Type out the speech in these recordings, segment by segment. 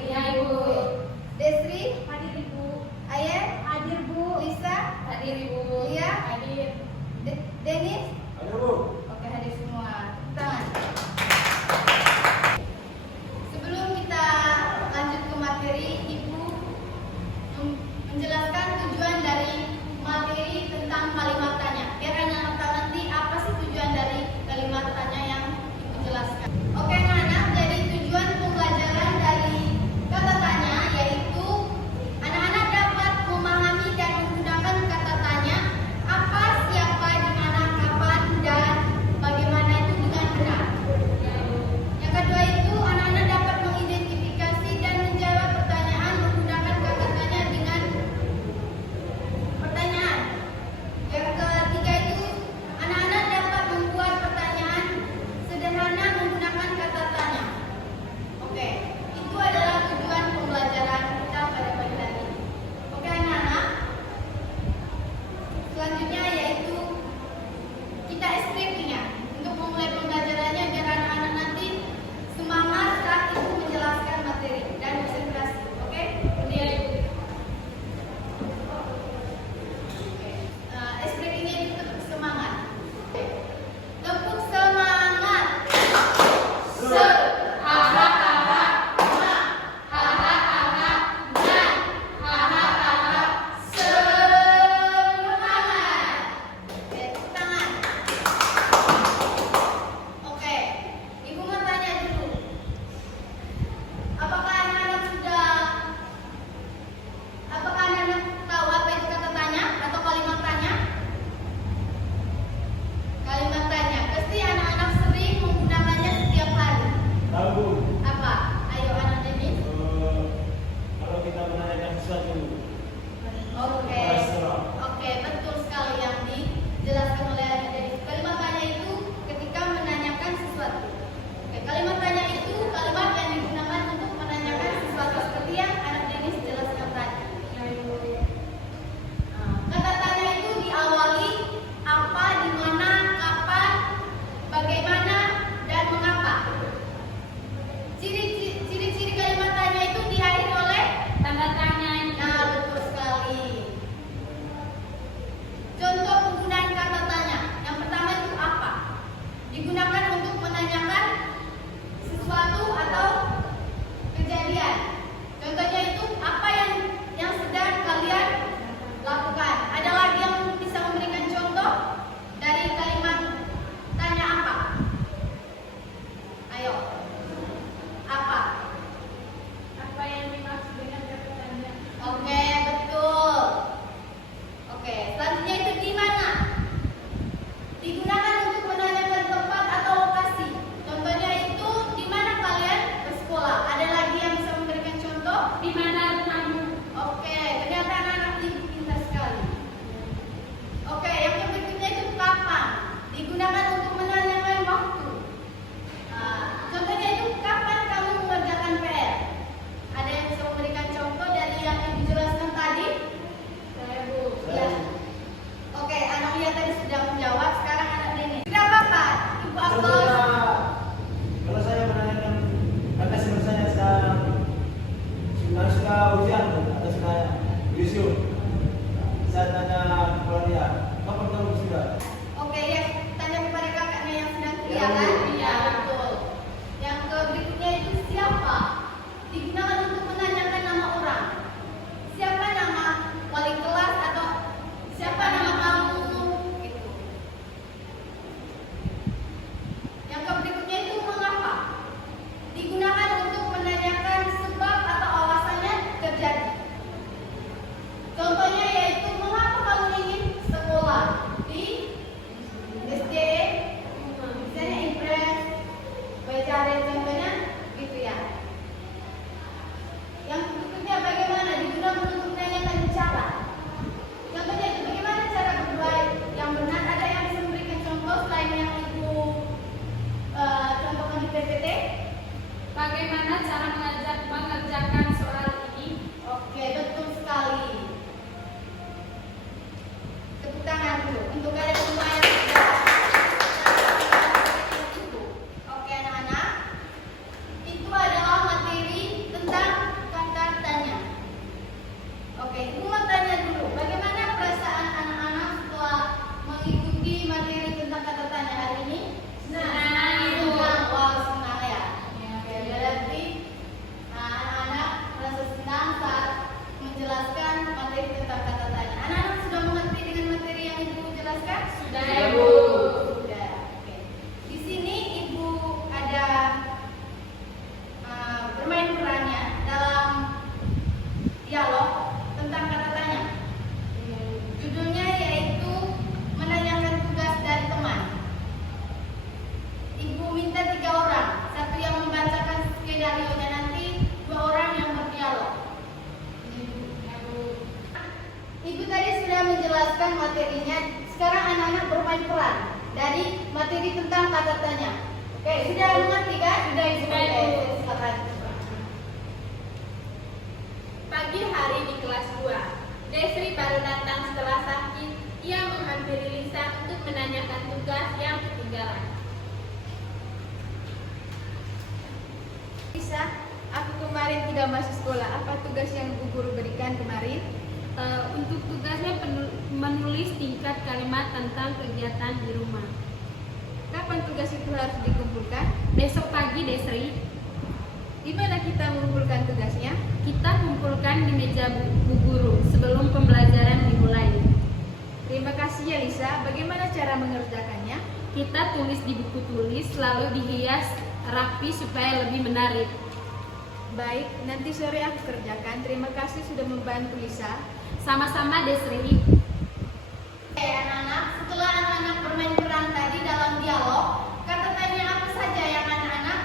Iya, Ibu. Desri? Hadir, Ibu. Ayah? Hadir, Bu. Lisa? Hadir, Ibu. Lia? Hadir. Denis? Hadir, Bu. Oke, hadir semua. Tangan. Sebelum kita lanjut ke materi, Ibu menjelaskan tujuan dari materi tentang kalimat tanya. Biar anak-anak tahu nanti apa sih tujuan dari kalimat tanya yang Ibu jelaskan. Oke, anak-anak, jadi tujuan pembelajaran dari kata tanya yaitu anak-anak dapat memahami dan menggunakan kata tanya apa, siapa, di mana, kapan, dan bagaimana itu dengan benar. Yang kedua itu anak-anak dapat mengidentifikasi dan menjawab pertanyaan menggunakan kata tanya dengan pertanyaan. Yang ketiga itu anak-anak dapat membuat pertanyaan sederhana menggunakan kata tanya. Oke, itu adalah tujuan pembelajaran kita pada pagi hari ini. Oke anak-anak, selanjutnya yaitu kita SPP-nya untuk memulai pembelajarannya biar anak-anak nanti semangat saat Ibu menjelaskan materi dan konsentrasi. Oke? Iya, Ibu. SPP-nya itu tetap semangat. Tepuk semangat. Semangat. Oke, tepuk tangan. Oke, Ibu mau tanya dulu. Apakah anak-anak tahu apa itu kata tanya atau kalimat tanya? Kalimat tanya, pasti anak-anak sering menggunakannya setiap hari. Tahu, Bu. Apa? Ayo anak Denis. Kalau kita menanyakan sesuatu, Oke. terserah. Oke, betul sekali yang dijelaskan oleh Anak Denis. Kalimat tanya itu ketika menanyakan sesuatu. Oke, kalimat tanya itu kalimat yang digunakan untuk menanyakan sesuatu seperti yang Anak Denis jelaskan tadi. Kata tanya itu diawali apa, di mana, kapan, bagaimana, dan mengapa. Ciri-ciri kalimat tanya itu diakhiri oleh Tanda tanya. nah, betul sekali. Contoh penggunaan kata tanya. Yang pertama itu apa? Digunakan untuk menanyakan sesuatu atau kejadian. Contohnya itu apa yang sedang kalian lakukan. Ada lagi yang bisa memberikan contoh dari kalimat tanya apa? Ayo. Apa? Apa yang dimaksud dengan kata tanya? Oke, betul. Oke, selanjutnya itu di mana? Digunakan untuk menanyakan tempat atau lokasi. Contohnya itu di mana kalian bersekolah. Ada lagi yang bisa memberikan contoh? Di mana rumahmu? Oke, ternyata anak-anak Ibu pintar sekali. Oke, yang berikutnya itu kapan? Digunakan untuk menanyakan waktu. Contohnya itu kapan kamu mengerjakan PR? Ada yang bisa memberikan contoh dari yang Ibu jelaskan tadi? Saya, Bu. Ya. Oke, anak Lia tadi sudah menjawab. Sekarang anak Denis. Tidak apa-apa, Ibu upload. Kalau saya menanyakan, karena saya sedang suka ujian atau sudah yusuf, saya tanya kepada dia, kapan kamu sudah? Oke, ya, tanya kepada kakaknya yang sedang kuliah Ya, kan? Bu. Iya, betul. Yang berikutnya itu siapa? Digunakan untuk menanyakan nama orang. Siapa nama wali kelas atau siapa nama kamu? Gitu. Yang berikutnya itu mengapa? Digunakan untuk menanyakan sebab atau alasannya terjadi. Contohnya yaitu mengapa kamu ingin sekolah di SDE, misalnya Impres, Bajare contohnya gitu ya. Yang berikutnya bagaimana? Digunakan untuk menanyakan cara. Contohnya itu bagaimana cara berdoa yang benar. Ada yang bisa memberikan contoh selain yang Ibu contohkan di PPT? Bagaimana cara mengerjakan soal ini? Oke, betul sekali. Tepuk tangan dulu untuk kalian semua yang sudah. Oke anak-anak, itu adalah materi tentang sudah masuk sekolah, apa tugas yang Bu Guru berikan kemarin? Untuk tugasnya menulis tingkat kalimat tentang kegiatan di rumah. Kapan tugas itu harus dikumpulkan? Besok pagi, Desri, Di mana kita mengumpulkan tugasnya? kita kumpulkan di meja Bu Guru sebelum pembelajaran dimulai. Terima kasih ya Lisa. Bagaimana cara mengerjakannya? Kita tulis di buku tulis lalu dihias rapi supaya lebih menarik. Baik, nanti sore aku kerjakan. Terima kasih sudah membantu Lisa. Sama-sama, Desri. Oke anak-anak, setelah anak-anak bermain peran tadi dalam dialog, kata tanya apa saja yang anak-anak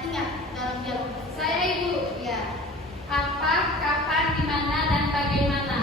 ingat dalam dialog? Saya Ibu. Ya. Apa, kapan, di mana, dan bagaimana.